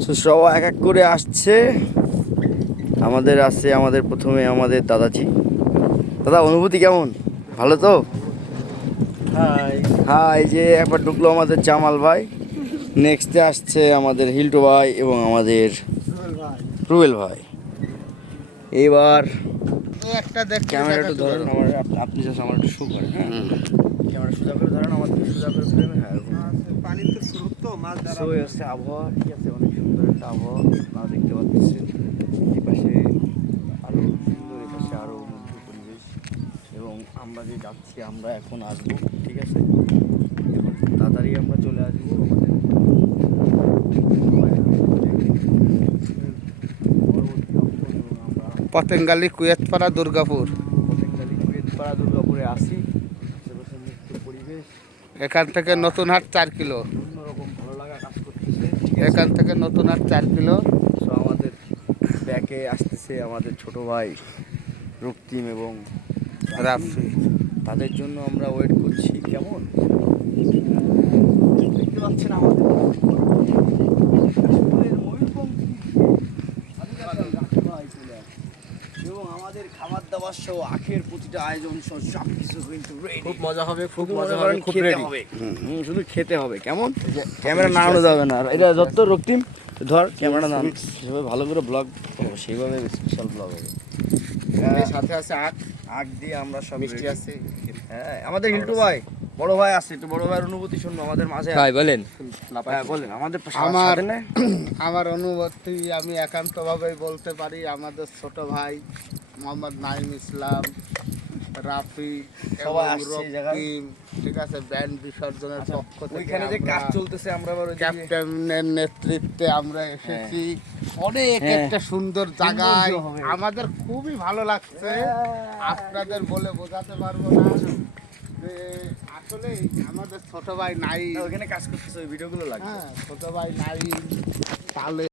সবাই এক এক করে আসছে। আমাদের আসছে আমাদের প্রথমে আমাদের দাদাজি। দাদা অনুভূতি কেমন? ভালো তো? হ্যাঁ, এই যে একবার ঢুকলো আমাদের জামাল ভাই, নেক্সটে আসছে আমাদের হিল্টু ভাই এবং আমাদের রুবেল ভাই। এবার একটা দেখ ক্যামেরা একটু ধরেন, আমার আপনি জাস্ট আমার একটু শো করেন। হ্যাঁ, ক্যামেরা সোজা করে ধরেন, আমার দিকে সোজা করে ফ্রেমে। হ্যাঁ, পানির তো স্রোত তো মাছ সো হচ্ছে আবহাওয়া, ঠিক আছে, অনেক সুন্দর একটা আবহাওয়া আপনারা দেখতে পাচ্ছেন। এই পাশে আরও সুন্দর, এই পাশে আরও মধুর পরিবেশ। এবং আমরা যে যাচ্ছি, আমরা এখন আসবো, ঠিক আছে, এখন তাড়াতাড়ি আমরা চলে আসবো আমাদের পতেঙ্গালি কুয়েতপাড়া দুর্গাপুর। পতেঙ্গালি কুয়েতপাড়া দুর্গাপুরে আসি। আশেপাশে মুক্ত পরিবেশ, এখান থেকে নতুন হাট 4 কিলো। অন্যরকম ভালো লাগা কাজ করতেছে। এখান থেকে নতুন হাট 4 কিলো। সো আমাদের ব্যাকে আসতেছে আমাদের ছোট ভাই রক্তিম এবং রাফি। তাদের জন্য আমরা ওয়েট করছি। কেমন দেখতে পাচ্ছেন আমাদের কাশ্মীরের ময়ূরপঙ্খী এবং আমাদের খাবার দাবার সহ আখের প্রতিটা আয়োজন সহ সব কিছু কিন্তু ready। খুব মজা হবে, খুব শুধু মজা মনে হবে, করেন খুব খেতে রেডি। হবে। শুধু খেতে হবে। কেমন ক্যামেরা নাড়ানো যাবে না, আর এটা যত রক্তিম ধর ক্যামেরা নাম সেভাবে ভালো করে ব্লগ সেইভাবে স্পেশাল ব্লগ হবে। এর সাথে আছে আখ, আগ দিয়ে আমরা সব মিষ্টি ready। আছে। হ্যাঁ, আমাদের হিল্টু ভাই বড় ভাই আছে, একটু বড় ভাইয়ের অনুভূতি শুনবো আমাদের মাঝে। ভাই বলেন। হ্যাঁ বলেন আমাদের আমার সাথে না? আমার অনুভূতি আমি একান্তভাবেই বলতে পারি। আমাদের ছোট ভাই মোহাম্মদ নাইম ইসলাম, রাফি সবাই এবং আসছে এই জায়গায়। রক্তিম, ঠিক আছে, ব্যান্ড বিসর্জনের পক্ষ থেকে ওইখানে যে কাজ চলতেছে আমরা আবার ওইদিকে- ক্যাপ্টেনের নেতৃত্বে আমরা এসেছি অনেক হ্যাঁ। একটা সুন্দর জায়গায়। সৌন্দর্য হবে। আমাদের খুবই ভালো লাগছে, আপনাদের বলে বোঝাতে পারবো না যে আসলে আমাদের ছোট ভাই নাই। ওইখানে কাজ করতেছে, ওই ভিডিওগুলো লাগবে। হ্যাঁ, ছোট ভাই নাই তাহলে